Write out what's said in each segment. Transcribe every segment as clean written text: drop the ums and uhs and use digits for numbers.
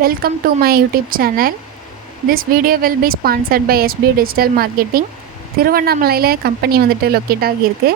Welcome to my YouTube channel. This video will be sponsored by SB Digital Marketing. திருவண்ணாமலையில் company வந்துட்டு locate ஆகியிருக்கு.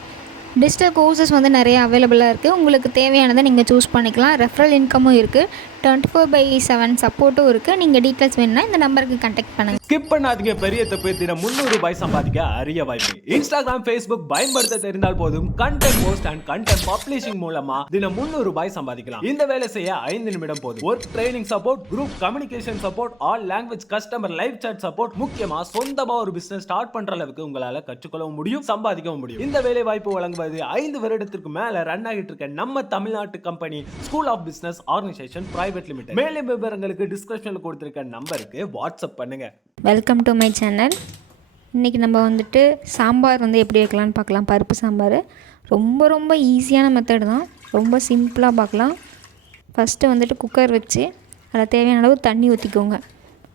Digital courses வந்து நிறைய அவைலபிளாக இருக்குது. உங்களுக்கு தேவையானதை நீங்கள் சூஸ் பண்ணிக்கலாம். ரெஃபரல் இன்கமும் இருக்குது. 24/7 சப்போர்ட்டும் இருக்குது. நீங்கள் டீட்டெயில்ஸ் வேணும்னா இந்த நம்பருக்கு கான்டாக்ட் பண்ணுங்கள். ஸ்கிப் பண்ணாதீங்க. பெரிய தப்பு. தினம் 300 ரூபாய் சம்பாதிக்க அரிய வாய்ப்பு. இன்ஸ்டாகிராம், ஃபேஸ்புக் பயன்படுத்த தெரிந்தால் போதும். Content post and content publishing மூலமா தினம் 300 ரூபாய் சம்பாதிக்கலாம். இந்த வேலை செய்ய 5 நிமிடம் போதும். Work training support, group communication support, all language customer live chat support, முக்கியமா சொந்தமா ஒரு பிசினஸ் ஸ்டார்ட் பண்ற அளவுக்கு உங்களால கற்றுக்கொள்ளவும் முடியும், சம்பாதிக்கவும் முடியும். இந்த வேலை வாய்ப்பு வழங்குவது 5 வருடத்திற்கு மேல ரன் ஆகிட்டு இருக்க நம்ம தமிழ்நாட்டு company school of business organisation private limited. மேலும் விவரங்களுக்கு டிஸ்கிரிப்ஷன்ல கொடுத்திருக்க நம்பருக்கு வாட்ஸ்அப் பண்ணுங்க. Welcome to my channel. இன்றைக்கி நம்ம வந்துட்டு சாம்பார் வந்து எப்படி வைக்கலான்னு பார்க்கலாம். பருப்பு சாம்பார் ரொம்ப ஈஸியான மெத்தட் தான். ரொம்ப சிம்பிளாக பார்க்கலாம். ஃபஸ்ட்டு வந்துட்டு குக்கர் வச்சு அதில் தேவையான அளவு தண்ணி ஊற்றிக்கோங்க.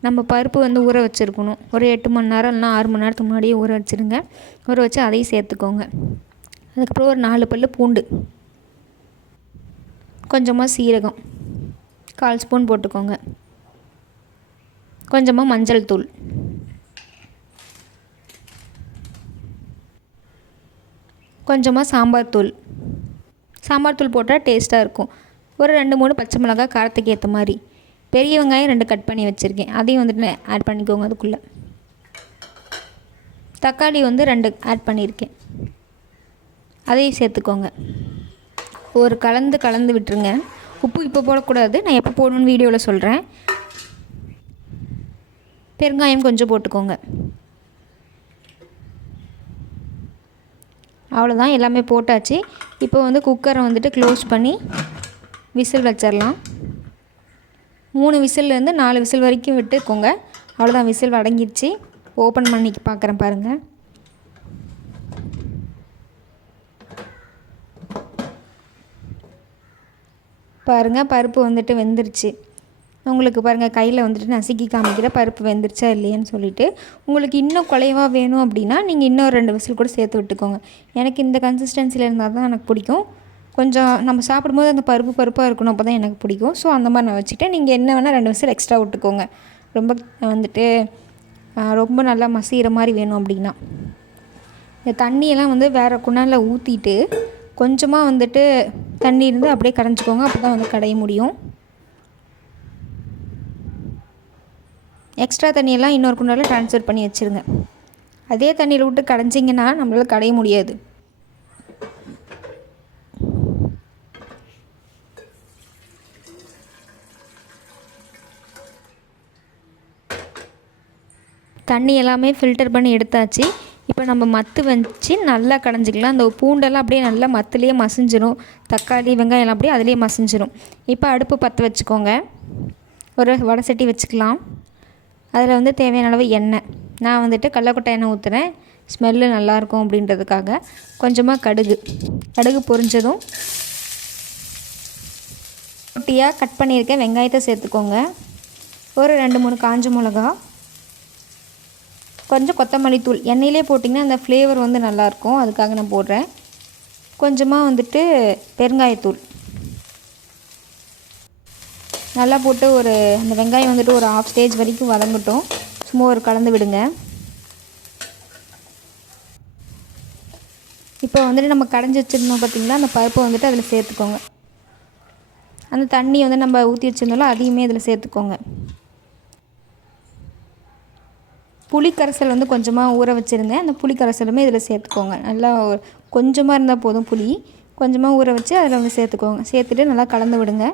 நம்ம பருப்பு வந்து ஊற வச்சுருக்கணும். ஒரு 8 மணி நேரம் இல்லைனா 6 மணி நேரத்துக்கு முன்னாடியே ஊற வச்சுருங்க. ஊற வச்சு அதையும் சேர்த்துக்கோங்க. அதுக்கப்புறம் ஒரு 4 பல்லு பூண்டு, கொஞ்சமாக சீரகம் 1/4 ஸ்பூன் போட்டுக்கோங்க. கொஞ்சமாக மஞ்சள் தூள், கொஞ்சமாக சாம்பார் தூள். சாம்பார் தூள் போட்டால் டேஸ்ட்டாக இருக்கும். ஒரு 2-3 பச்சை மிளகாய் காரத்துக்கு ஏற்ற மாதிரி. பெரிய வெங்காயம் 2 கட் பண்ணி வச்சுருக்கேன், அதையும் வந்துட்டு ஆட் பண்ணிக்கோங்க. அதுக்குள்ளே தக்காளி வந்து 2 ஆட் பண்ணியிருக்கேன், அதையும் சேர்த்துக்கோங்க. ஒரு கலந்து விட்டுருங்க. உப்பு இப்போ போடக்கூடாது, நான் எப்போ போடணுன்னு வீடியோவில் சொல்கிறேன். பெருங்காயம் கொஞ்சம் போட்டுக்கோங்க. அவ்வளோதான், எல்லாமே போட்டாச்சு. இப்போ வந்து குக்கரை வந்துட்டு க்ளோஸ் பண்ணி விசில் வச்சிடலாம். 3 விசில்லேருந்து 4 விசில் வரைக்கும் விட்டுக்கோங்க. அவ்வளோதான், விசில் அடங்கிடுச்சு. ஓப்பன் பண்ணி பார்க்குறேன் பாருங்கள். பாருங்கள், பருப்பு வந்துட்டு வெந்துருச்சு. உங்களுக்கு பாருங்கள், கையில் வந்துட்டு நசுக்கி காமிக்கிற பருப்பு வெந்துருச்சா இல்லையான்னு சொல்லிவிட்டு. உங்களுக்கு இன்னும் குலைவாக வேணும் அப்படின்னா நீங்கள் இன்னும் 2 விசில் கூட சேர்த்து விட்டுக்கோங்க. எனக்கு இந்த கன்சிஸ்டன்சியில் இருந்தால் தான் எனக்கு பிடிக்கும். கொஞ்சம் நம்ம சாப்பிடும்போது அந்த பருப்பாக இருக்கணும், அப்போ தான் எனக்கு பிடிக்கும். ஸோ அந்த மாதிரி நான் வச்சுக்கிட்டேன். நீங்கள் என்ன வேணால் 2 விசில் எக்ஸ்ட்ரா விட்டுக்கோங்க. ரொம்ப நல்லா மசிகிற மாதிரி வேணும் அப்படின்னா. இந்த தண்ணியெல்லாம் வந்து வேறு குண்டானில் ஊற்றிட்டு கொஞ்சமாக வந்துட்டு தண்ணி இருந்து அப்படியே கரைஞ்சிக்கோங்க. அப்போ தான் வந்து கடைய முடியும். எக்ஸ்ட்ரா தண்ணியெல்லாம் இன்னொரு குண்டானில் ட்ரான்ஸ்ஃபர் பண்ணி வச்சுருங்க. அதே தண்ணியில் விட்டு கடைஞ்சிங்கன்னா நம்மளால் கடைய முடியாது. தண்ணி எல்லாமே ஃபில்டர் பண்ணி எடுத்தாச்சு. இப்போ நம்ம மத்து வச்சு நல்லா கடைஞ்சிக்கலாம். அந்த பூண்டெல்லாம் அப்படியே நல்லா மத்துலேயே மசிஞ்சிரும். தக்காளி வெங்காயம் எல்லாம் அப்படியே அதிலே மசிஞ்சிரும். இப்போ அடுப்பு பற்ற வச்சுக்கோங்க. ஒரு வடை சட்டி வச்சுக்கலாம். அதில் வந்து தேவையான அளவு எண்ணெய். நான் வந்துட்டு கடலக்கொட்டை எண்ணெய் ஊற்றுறேன், ஸ்மெல்லு நல்லாயிருக்கும் அப்படின்றதுக்காக. கொஞ்சமாக கடுகு பொரிஞ்சதும் குட்டியாக கட் பண்ணியிருக்கேன் வெங்காயத்தை சேர்த்துக்கோங்க. ஒரு 2-3 காஞ்ச மிளகா, கொஞ்சம் கொத்தமல்லி தூள். எண்ணெயிலே போட்டிங்கன்னா அந்த ஃப்ளேவர் வந்து நல்லாயிருக்கும், அதுக்காக நான் போடுறேன். கொஞ்சமாக வந்துட்டு பெருங்காயத்தூள் நல்லா போட்டு அந்த வெங்காயம் வந்துட்டு ஒரு 1/2 ஸ்டேஜ் வரைக்கும் வதங்கட்டும். சும்மா ஒரு கலந்து விடுங்க. இப்போ வந்துட்டு நம்ம கடைஞ்சி வச்சுருந்தோம் பார்த்திங்களா, அந்த பருப்பை வந்துட்டு அதில் சேர்த்துக்கோங்க. அந்த தண்ணி வந்து நம்ம ஊற்றி வச்சுருந்தோம்ல, அதையுமே இதில் சேர்த்துக்கோங்க. புளிக்கரைசல் வந்து கொஞ்சமாக ஊற வச்சுருந்தேன், அந்த புளிக்கரைசலுமே இதில் சேர்த்துக்கோங்க. நல்லா கொஞ்சமாக இருந்தால் போதும். புளி கொஞ்சமாக ஊற வச்சு அதில் வந்து சேர்த்துக்கோங்க. சேர்த்துட்டு நல்லா கலந்து விடுங்க.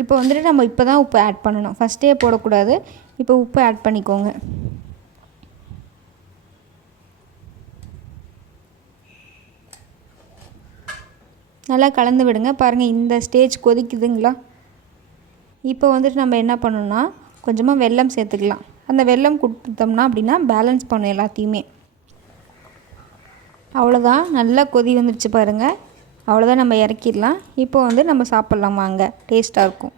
இப்போ வந்துட்டு நம்ம இப்போ தான் உப்பு ஆட் பண்ணணும், ஃபஸ்ட்டே போடக்கூடாது. இப்போ உப்பு ஆட் பண்ணிக்கோங்க. நல்லா கலந்து விடுங்க. பாருங்கள், இந்த ஸ்டேஜ் கொதிக்குதுங்களா? இப்போ வந்துட்டு நம்ம என்ன பண்ணணும்னா கொஞ்சமாக வெல்லம் சேர்த்துக்கலாம். அந்த வெல்லம் கொடுத்தோம்னா அப்படின்னா பேலன்ஸ் பண்ணும் எல்லாத்தையுமே. அவ்வளோதான், நல்லா கொதி வந்துடுச்சு பாருங்கள். அவ்வளோதான், நம்ம இறக்கிடலாம். இப்போ வந்து நம்ம சாப்பிட்லாம் வாங்க, டேஸ்ட்டாக இருக்கும்.